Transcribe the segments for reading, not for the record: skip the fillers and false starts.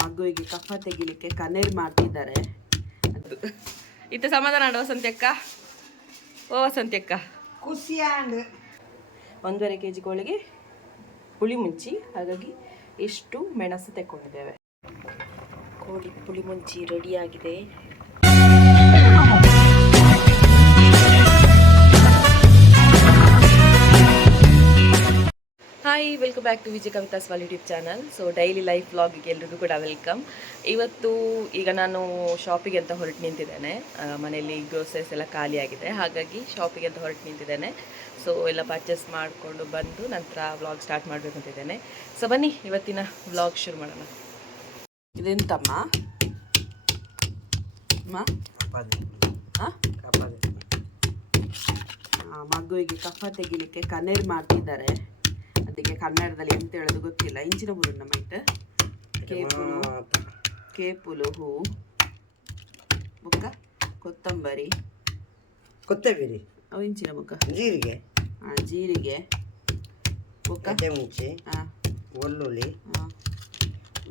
ಮಗುವಿಗೆ ಕಫ ತೆಗಿಲಿಕ್ಕೆ ಕಣ್ಣೀರು ಮಾಡ್ತಿದ್ದಾರೆ. ಇತ್ತ ಸಮಾಧಾನ ಆಡ ವಸಂತಿ ಅಕ್ಕ. ಓ ವಸಂತಿ ಅಕ್ಕ ಖುಷಿಯಾಂಡ್ 1.5 kg ಕೋಳಿಗೆ ಪುಳಿ ಮುಂಚಿ, ಹಾಗಾಗಿ ಇಷ್ಟು ಮೆಣಸು ತೆಕ್ಕೊಂಡಿದ್ದೇವೆ. ಕೋಳಿ ಪುಳಿ ಮುಂಚಿ ರೆಡಿಯಾಗಿದೆ. Hi, welcome back to Vijaya Kavitha's wall YouTube channel. So daily life ವ್ಲಾಗಿಗೆ ಎಲ್ರಿಗೂ ಕೂಡ ವೆಲ್ಕಮ್. ಇವತ್ತು ಈಗ ನಾನು ಶಾಪಿಗೆ ಅಂತ ಹೊರಟು ನಿಂತಿದ್ದೇನೆ. ಮನೆಯಲ್ಲಿ ಗ್ರೋಸರೀಸ್ ಎಲ್ಲ ಖಾಲಿಯಾಗಿದೆ, ಹಾಗಾಗಿ ಶಾಪಿಗೆ ಅಂತ ಹೊರಟು ನಿಂತಿದ್ದೇನೆ. ಸೊ ಎಲ್ಲ ಪರ್ಚೇಸ್ ಮಾಡಿಕೊಂಡು ಬಂದು ನಂತರ ವ್ಲಾಗ್ ಸ್ಟಾರ್ಟ್ ಮಾಡಬೇಕಂತಿದ್ದೇನೆ. ಸೊ ಬನ್ನಿ ಇವತ್ತಿನ ವ್ಲಾಗ್ ಶುರು ಮಾಡೋಣ. ಇದೆಂತಮ್ಮ ಮಗುವಿಗೆ ಕಫ ತೆಗಿಲಿಕ್ಕೆ ಕಣ್ಣೀರು ಮಾಡ್ತಿದ್ದಾರೆ. ಅದಕ್ಕೆ ಕನ್ನಡದಲ್ಲಿ ಎಂತ ಹೇಳೋದು ಗೊತ್ತಿಲ್ಲ. ಇಂಚಿನ ಬುರುಂಡ ಮೈಟ್ ಕೇಪುಲು ಹೂ ಬುಕ್ಕ ಕೊತ್ತಂಬರಿ ಅವು ಇಂಚಿನ ಬುಕ್ಕ ಜೀರಿಗೆ ಬುಕ್ಕ ಮುಂಚೆ ಒಳ್ಳುಳ್ಳಿ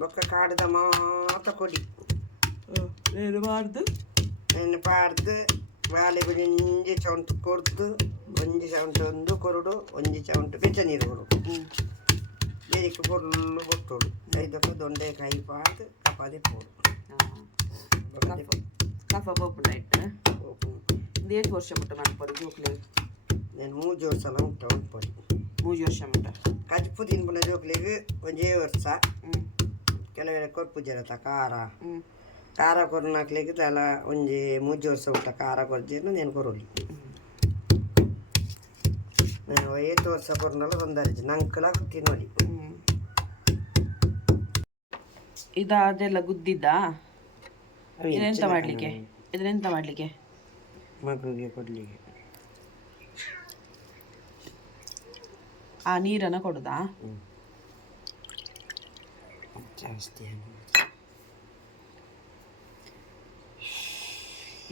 ಬೊಕ್ಕ ಕಾಡ್ದ ಮಾತ ಕೊಡಿ ಏನು ಪಾಡ್ದು ಬಾಲೆ ಬಿಡಿ ಚೌಂಟು ಕೊಡ್ದು ಒಂಜಿ ಚೌಂಟು ಒಂದು ಕೊರಡು ಒಂಜಿ ಚೌಂಟು ಬೆಚ್ಚ ನೀರು ಕೊಡು ಬೇರಿಕೆ ಫುಲ್ಲು ಕೊಟ್ಟೋಡು ಐದಕ್ಕೆ ದೊಂಡೆಕಾಯಿ ಪಾಡ್ದು ಕಪಾದಿ ಪೋಡು ಕಫ ಪೋಪುಂಡ ಇಟ್ಟು ಎಷ್ಟು ವರ್ಷ ಮುಟ್ಟ ಮಾಡ್ಬೋದು ಜೋಕ್ಲಿ? నేను 3 ವರ್ಷ ಮುಟ್ಟ ಉಂಟು 3 ವರ್ಷ ಮುಟ್ಟ ಕಜ್ಪು ತಿನ್ಪುನ ಜೋಕ್ಲಿಗೆ ಒಂಜೇ ವರ್ಷ ಕೆಲವೆಲ್ಲ ಕೊರ್ಪು ಜರತ ಖಾರ ಕೊರ್ನಾಕ್ಲಿಗೆ ತಲ ಒಂಜಿ 3 ವರ್ಷ ಉಂಟ ಖಾರ ಕೊರ್ಜೇನು నేను ಕೊರೋಲಿ నేను 8 ವರ್ಷ ಕೊರ್ನಲ್ಲ ತೊಂದರೆ ನಂಕಲ ತಿನ್ನೋಲಿ. ಇದೆಲ್ಲ ಗುದ್ದಿದ್ದ ಇದೆಂತ ಮಾಡ್ಲಿಕ್ಕೆ ಮಗುವಿಗೆ ಕೊಡ್ಲಿಕ್ಕೆ ಆ ನೀರನ್ನು ಕೊಡುದಾ? ಜಾಸ್ತಿ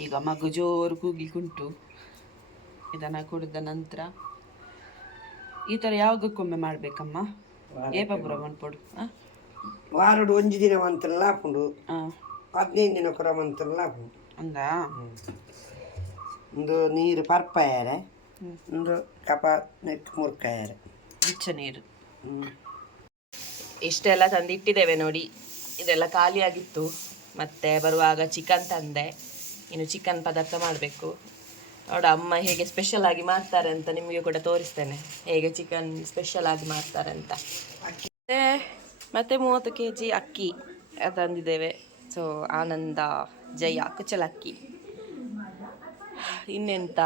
ಈಗ ಮಗು ಜೋರು ಕೂಗ್ಲಿಕ್ಕುಂಟು. ಇದನ್ನು ಕುಡಿದ ನಂತರ ಈ ಥರ ಯಾವಾಗಕ್ಕೊಮ್ಮೆ ಮಾಡಬೇಕಮ್ಮ? ಏಪಪುರ ಮನ್ಪೊಡು ವಾರಡು ಒಂಜಿ ದಿನ ಮಂತ್ರಲ್ಲ ಹಾಕೊಂಡು 15 ದಿನ ಕೊರ ಮಂತ್ರಲ್ಲ ಹಾಕೊಂಡು ಅಂದಾ ಒಂದು ನೀರು ಪರ್ಪಾಯರೆ ಒಂದು ಕಪ ನೆಕ್ ಮುರ್ಕಾಯರೆ ಬಿಚ್ಚ ನೀರು. ಇಷ್ಟೆಲ್ಲ ತಂದಿಟ್ಟಿದ್ದೇವೆ ನೋಡಿ. ಇದೆಲ್ಲ ಖಾಲಿಯಾಗಿತ್ತು. ಮತ್ತೆ ಬರುವಾಗ ಚಿಕನ್ ತಂದೆ. ಇನ್ನು ಚಿಕನ್ ಪದಾರ್ಥ ಮಾಡಬೇಕು. ನೋಡ ಅಮ್ಮ ಹೇಗೆ ಸ್ಪೆಷಲ್ ಆಗಿ ಮಾಡ್ತಾರೆ ಅಂತ ನಿಮಗೆ ಕೂಡ ತೋರಿಸ್ತೇನೆ, ಹೇಗೆ ಚಿಕನ್ ಸ್ಪೆಷಲ್ ಆಗಿ ಮಾಡ್ತಾರೆ ಅಂತ. ಮತ್ತೆ 30 kg ಅಕ್ಕಿ ತಂದಿದ್ದೇವೆ. ಸೊ ಆನಂದ ಜಯ ಕುಚಲಕ್ಕಿ. ಇನ್ನೆಂತ,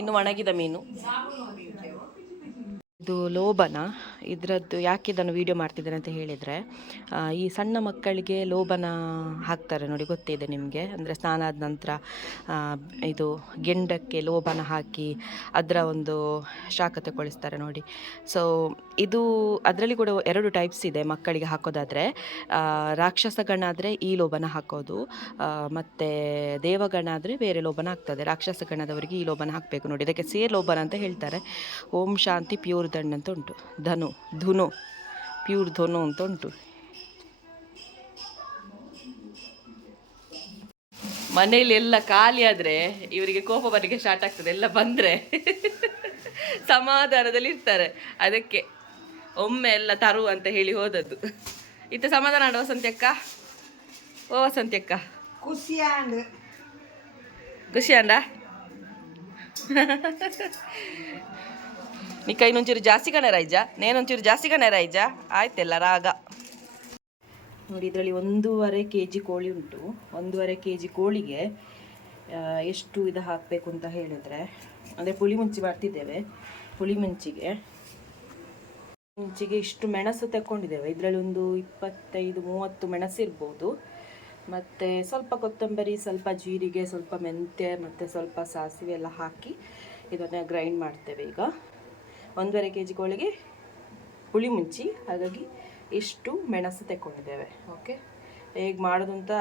ಇನ್ನು ಒಣಗಿದ ಮೀನು. ಇದು ಲೋಬನ. ಇದರದ್ದು ಯಾಕೆ ಇದನ್ನು ವೀಡಿಯೋ ಮಾಡ್ತಿದ್ದೇನೆ ಅಂತ ಹೇಳಿದರೆ, ಈ ಸಣ್ಣ ಮಕ್ಕಳಿಗೆ ಲೋಬನ ಹಾಕ್ತಾರೆ ನೋಡಿ, ಗೊತ್ತಿದೆ ನಿಮಗೆ. ಅಂದರೆ ಸ್ನಾನ ಆದ ನಂತರ ಇದು ಗೆಂಡಕ್ಕೆ ಲೋಬನ ಹಾಕಿ ಅದರ ಒಂದು ಶಾಖ ತಗೊಳಿಸ್ತಾರೆ ನೋಡಿ. ಸೊ ಇದು ಅದರಲ್ಲಿ ಕೂಡ 2 ಟೈಪ್ಸ್ ಇದೆ ಮಕ್ಕಳಿಗೆ ಹಾಕೋದಾದರೆ. ರಾಕ್ಷಸಗಣ ಆದರೆ ಈ ಲೋಬನ ಹಾಕೋದು, ಮತ್ತು ದೇವಗಣ ಆದರೆ ಬೇರೆ ಲೋಬನ ಹಾಕ್ತದೆ. ರಾಕ್ಷಸಗಣದವರಿಗೆ ಈ ಲೋಬನ ಹಾಕಬೇಕು ನೋಡಿ. ಇದಕ್ಕೆ ಸೇರ್ ಲೋಬನ ಅಂತ ಹೇಳ್ತಾರೆ. ಓಂ ಶಾಂತಿ ಪ್ಯೂರ್ ದಂಡ್ ಅಂತ ಉಂಟು. ಧನು ಪ್ಯೂರ್ ಧನು ಅಂತ ಉಂಟು. ಮನೆಯಲ್ಲಿ ಎಲ್ಲ ಖಾಲಿ ಆದರೆ ಇವರಿಗೆ ಕೋಪ ಬರಲಿಕ್ಕೆ ಸ್ಟಾರ್ಟ್ ಆಗ್ತದೆ. ಎಲ್ಲ ಬಂದರೆ ಸಮಾಧಾನದಲ್ಲಿ ಇರ್ತಾರೆ, ಅದಕ್ಕೆ ಒಮ್ಮೆ ಎಲ್ಲ ತರು ಅಂತ ಹೇಳಿ ಹೋದದ್ದು. ಇತ್ತ ಸಮಾಧಾನ ಆಡ ವಸಂತಿ ಅಕ್ಕ. ಓ ವಸಂತಿ ಅಕ್ಕ ಖುಷಿ ಅಂಡ ನೀ ಕೈನೊಂಚೂರು ಜಾಸ್ತಿ ಕಣೆ ರೈಜ, ನೇನೊಂಚೂರು ಜಾಸ್ತಿ ಕಣೆ ರೈಜ. ಆಯ್ತೆಲ್ಲ ರಾಗ ನೋಡಿ. ಇದರಲ್ಲಿ 1.5 kg ಕೋಳಿ ಉಂಟು. 1.5 kg ಕೋಳಿಗೆ ಎಷ್ಟು ಇದು ಹಾಕಬೇಕು ಅಂತ ಹೇಳಿದರೆ, ಅಂದರೆ ಪುಳಿ ಮುಂಚಿ ಮಾಡ್ತಿದ್ದೇವೆ. ಪುಳಿ ಮುಂಚಿಗೆ ಇಷ್ಟು ಮೆಣಸು ತಗೊಂಡಿದ್ದೇವೆ. ಇದರಲ್ಲಿ ಒಂದು 25-30 ಮೆಣಸು ಇರ್ಬೋದು. ಮತ್ತು ಸ್ವಲ್ಪ ಕೊತ್ತಂಬರಿ, ಸ್ವಲ್ಪ ಜೀರಿಗೆ, ಸ್ವಲ್ಪ ಮೆಂತ್ಯ ಮತ್ತು ಸ್ವಲ್ಪ ಸಾಸಿವೆ ಎಲ್ಲ ಹಾಕಿ ಇದನ್ನು ಗ್ರೈಂಡ್ ಮಾಡ್ತೇವೆ. ಈಗ 1.5 kg ಕೋಳಿಗೆ ಪುಳಿ ಮುಂಚಿ, ಹಾಗಾಗಿ ಇಷ್ಟು ಮೆಣಸು ತಗೊಂಡಿದ್ದೇವೆ. ಓಕೆ, ಹೇಗೆ ಮಾಡೋದು ಅಂತ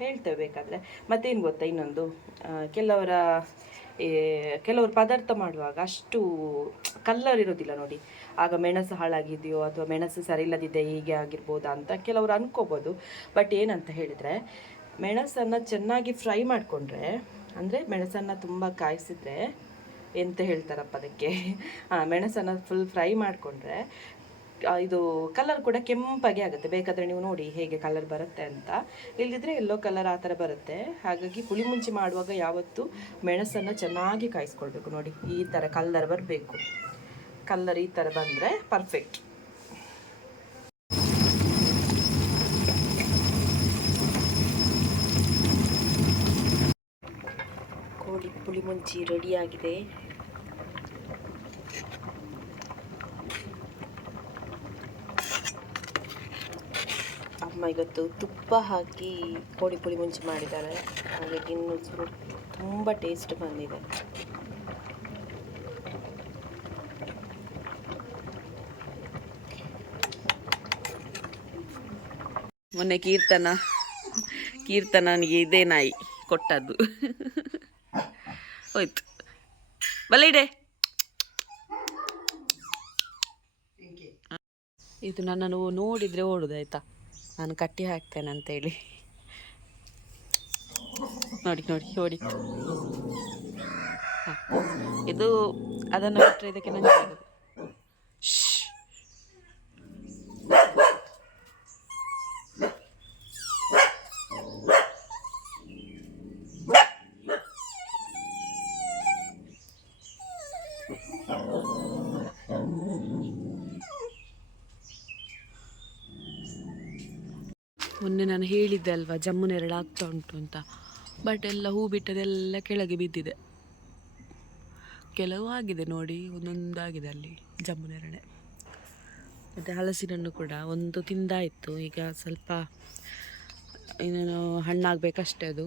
ಹೇಳ್ತೇವೆ ಬೇಕಾದರೆ. ಮತ್ತೇನು ಗೊತ್ತಾ, ಇನ್ನೊಂದು ಕೆಲವರು ಪದಾರ್ಥ ಮಾಡುವಾಗ ಅಷ್ಟು ಕಲ್ಲರ್ ಇರೋದಿಲ್ಲ ನೋಡಿ. ಆಗ ಮೆಣಸು ಹಾಳಾಗಿದೆಯೋ ಅಥವಾ ಮೆಣಸು ಸರಿ ಇಲ್ಲದಿದೆ ಹೀಗೆ ಆಗಿರ್ಬೋದಾ ಅಂತ ಕೆಲವರು ಅನ್ಕೋಬೋದು. ಬಟ್ ಏನಂತ ಹೇಳಿದರೆ, ಮೆಣಸನ್ನು ಚೆನ್ನಾಗಿ ಫ್ರೈ ಮಾಡಿಕೊಂಡ್ರೆ, ಅಂದರೆ ಮೆಣಸನ್ನು ತುಂಬ ಕಾಯಿಸಿದ್ರೆ ಎಂತ ಹೇಳ್ತಾರಪ್ಪ ಅದಕ್ಕೆ, ಮೆಣಸನ್ನು ಫುಲ್ ಫ್ರೈ ಮಾಡಿಕೊಂಡ್ರೆ ಇದು ಕಲರ್ ಕೂಡ ಕೆಂಪಾಗಿ ಆಗುತ್ತೆ. ಬೇಕಾದರೆ ನೀವು ನೋಡಿ ಹೇಗೆ ಕಲರ್ ಬರುತ್ತೆ ಅಂತ, ಇಲ್ಲದಿದ್ದರೆ ಎಲ್ಲೋ ಕಲರ್ ಆ ಥರ ಬರುತ್ತೆ. ಹಾಗಾಗಿ ಪುಳಿಮುಂಚಿ ಮಾಡುವಾಗ ಯಾವತ್ತೂ ಮೆಣಸನ್ನು ಚೆನ್ನಾಗಿ ಕಾಯಿಸ್ಕೊಳ್ಬೇಕು. ನೋಡಿ ಈ ಥರ ಕಲರ್ ಬರಬೇಕು. ಕಲರ್ ಈ ಥರ ಬಂದರೆ ಪರ್ಫೆಕ್ಟ್. ಕೋಳಿ ಪುಳಿಮುಂಚಿ ರೆಡಿಯಾಗಿದೆ. ಅಮ್ಮ ಇವತ್ತು ತುಪ್ಪ ಹಾಕಿ ಕೋಳಿ ಪುಳಿ ಮುಂಚಿ ಮಾಡಿದ್ದಾರೆ. ಹಾಗಾಗಿ ಇನ್ನು ತುಂಬ ಟೇಸ್ಟ್ ಬಂದಿದೆ. ಮೊನ್ನೆ ಕೀರ್ತನನಿಗೆ ಇದೇ ನಾಯಿ ಕೊಟ್ಟದ್ದು ಹೋಯ್ತು. ಬಲ್ಲಿಡೆ ಇದು ನನ್ನನ್ನು ನೋಡಿದರೆ ಓಡುದಾಯ್ತಾ, ನಾನು ಕಟ್ಟಿ ಹಾಕ್ತೇನೆ ಅಂತೇಳಿ. ನೋಡಿ ನೋಡಿ ಓಡಿತ್ತು. ಇದು ಅದನ್ನು ಬಿಟ್ಟರೆ ಇದಕ್ಕೆ ನಂಗೆ ಮೊನ್ನೆ ನಾನು ಹೇಳಿದ್ದೆ ಅಲ್ವಾ ಜಮ್ಮು ನೆರಳು ಆಗ್ತಾ ಉಂಟು ಅಂತ. ಬಟ್ ಎಲ್ಲ ಹೂ ಬಿಟ್ಟದೆಲ್ಲ ಕೆಳಗೆ ಬಿದ್ದಿದೆ. ಕೆಲವು ಆಗಿದೆ ನೋಡಿ, ಒಂದೊಂದಾಗಿದೆ ಅಲ್ಲಿ ಜಮ್ಮು ನೆರಳೆ. ಮತ್ತು ಹಲಸಿನಣ್ಣು ಕೂಡ ಒಂದು ತಿಂದಾಯಿತು. ಈಗ ಸ್ವಲ್ಪ ಇನ್ನೇನು ಹಣ್ಣಾಗಬೇಕಷ್ಟೇ ಅದು.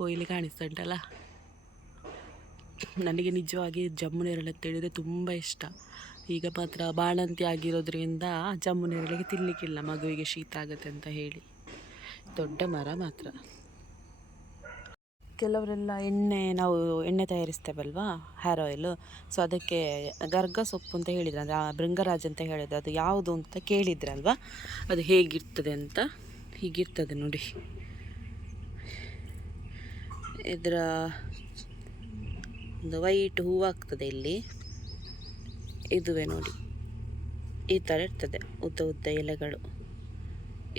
ಓ ಇಲ್ಲಿ ಕಾಣಿಸ್ತಾ ಉಂಟಲ್ಲ. ನನಗೆ ನಿಜವಾಗಿ ಜಮ್ಮು ನೆರಳು ಅಂತ ಹೇಳಿದರೆ ತುಂಬ ಇಷ್ಟ. ಈಗ ಮಾತ್ರ ಬಾಣಂತಿ ಆಗಿರೋದ್ರಿಂದ ಜಮ್ಮು ನೆರಳಿಗೆ ತಿನ್ನಲಿಕ್ಕಿಲ್ಲ, ಮಗುವಿಗೆ ಶೀತ ಆಗುತ್ತೆ ಅಂತ ಹೇಳಿ. ದೊಡ್ಡ ಮರ ಮಾತ್ರ. ಕೆಲವರೆಲ್ಲ ನಾವು ಎಣ್ಣೆ ತಯಾರಿಸ್ತೇವಲ್ವಾ, ಹೇರ್ ಆಯಿಲು. ಸೊ ಅದಕ್ಕೆ ಗರ್ಗ ಸೊಪ್ಪು ಅಂತ ಹೇಳಿದ್ರು, ಅಂದರೆ ಭೃಂಗರಾಜ್ ಅಂತ ಹೇಳಿದ್ರು. ಅದು ಯಾವುದು ಅಂತ ಕೇಳಿದ್ರಲ್ವ, ಅದು ಹೇಗಿರ್ತದೆ ಅಂತ. ಹೀಗಿರ್ತದೆ ನೋಡಿ, ಇದರ ಒಂದು ವೈಟ್ ಹೂವಾಗ್ತದೆ ಇಲ್ಲಿ. ಇದುವೇ ನೋಡಿ, ಈ ಥರ ಇರ್ತದೆ ಉದ್ದ ಉದ್ದ ಎಲೆಗಳು.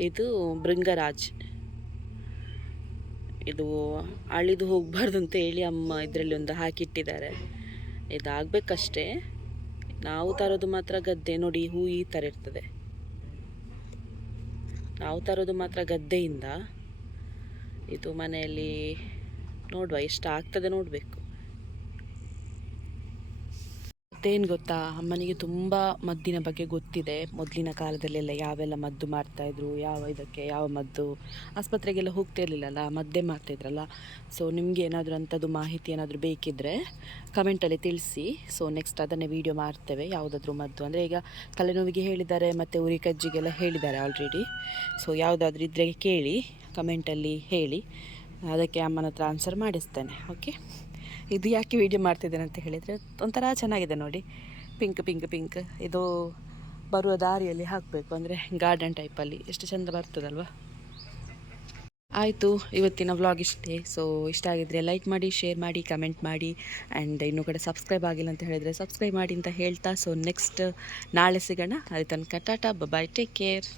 ಇದು ಭೃಂಗರಾಜ್. ಇದು ಅಳಿದು ಹೋಗಬಾರ್ದು ಅಂತ ಹೇಳಿ ಅಮ್ಮ ಇದರಲ್ಲಿ ಒಂದು ಹಾಕಿಟ್ಟಿದ್ದಾರೆ. ಇದಾಗಬೇಕಷ್ಟೇ. ನಾವು ತರೋದು ಮಾತ್ರ ಗದ್ದೆ ನೋಡಿ, ಹೂ ಈ ಥರ ಇರ್ತದೆ. ನಾವು ತರೋದು ಮಾತ್ರ ಗದ್ದೆಯಿಂದ. ಇದು ಮನೆಯಲ್ಲಿ ನೋಡುವ ಎಷ್ಟು ಆಗ್ತದೆ ನೋಡಬೇಕು. ಮತ್ತೇನು ಗೊತ್ತಾ, ಅಮ್ಮನಿಗೆ ತುಂಬ ಮದ್ದಿನ ಬಗ್ಗೆ ಗೊತ್ತಿದೆ. ಮೊದಲಿನ ಕಾಲದಲ್ಲೆಲ್ಲ ಯಾವೆಲ್ಲ ಮದ್ದು ಮಾಡ್ತಾಯಿದ್ರು, ಯಾವ ಮದ್ದು, ಆಸ್ಪತ್ರೆಗೆಲ್ಲ ಹೋಗ್ತಾ ಇರಲಿಲ್ಲಲ್ಲ, ಮದ್ದೇ ಮಾಡ್ತಾಯಿದ್ರಲ್ಲ. ಸೊ ನಿಮಗೆ ಏನಾದರೂ ಅಂಥದ್ದು ಮಾಹಿತಿ ಏನಾದರೂ ಬೇಕಿದ್ದರೆ ಕಮೆಂಟಲ್ಲಿ ತಿಳಿಸಿ. ಸೊ ನೆಕ್ಸ್ಟ್ ಅದನ್ನೇ ವೀಡಿಯೋ ಮಾಡ್ತೇವೆ. ಯಾವುದಾದ್ರೂ ಮದ್ದು ಅಂದರೆ, ಈಗ ತಲೆನೋವಿಗೆ ಹೇಳಿದ್ದಾರೆ ಮತ್ತು ಉರಿ ಕಜ್ಜಿಗೆಲ್ಲ ಹೇಳಿದ್ದಾರೆ ಆಲ್ರೆಡಿ. ಸೊ ಯಾವುದಾದ್ರೂ ಇದ್ದರೆ ಕೇಳಿ, ಕಮೆಂಟಲ್ಲಿ ಹೇಳಿ, ಅದಕ್ಕೆ ಅಮ್ಮನ ಹತ್ರ ಆನ್ಸರ್ ಮಾಡಿಸ್ತೇನೆ. ಓಕೆ. ಇದು ಯಾಕೆ ವೀಡಿಯೋ ಮಾಡ್ತಿದ್ದೇನೆ ಅಂತ ಹೇಳಿದರೆ, ಒಂಥರ ಚೆನ್ನಾಗಿದೆ ನೋಡಿ, ಪಿಂಕ್ ಪಿಂಕ್ ಪಿಂಕ್. ಇದು ಬರುವ ದಾರಿಯಲ್ಲಿ ಹಾಕಬೇಕು, ಅಂದರೆ ಗಾರ್ಡನ್ ಟೈಪಲ್ಲಿ ಎಷ್ಟು ಚೆಂದ ಬರ್ತದಲ್ವ. ಆಯಿತು, ಇವತ್ತಿನ ವ್ಲಾಗ್ ಇಷ್ಟೇ. ಸೊ ಇಷ್ಟ ಆಗಿದ್ದರೆ ಲೈಕ್ ಮಾಡಿ, ಶೇರ್ ಮಾಡಿ, ಕಮೆಂಟ್ ಮಾಡಿ. ಆ್ಯಂಡ್ ಇನ್ನೂ ಕೂಡ ಸಬ್ಸ್ಕ್ರೈಬ್ ಆಗಿಲ್ಲ ಅಂತ ಹೇಳಿದರೆ ಸಬ್ಸ್ಕ್ರೈಬ್ ಮಾಡಿ ಅಂತ ಹೇಳ್ತಾ, ಸೊ ನೆಕ್ಸ್ಟ್ ನಾಳೆ ಸಿಗೋಣ. ಅಲ್ಲಿ ತನಕ ಟಾಟಾ, ಬಾಯ್, ಟೇಕ್ ಕೇರ್.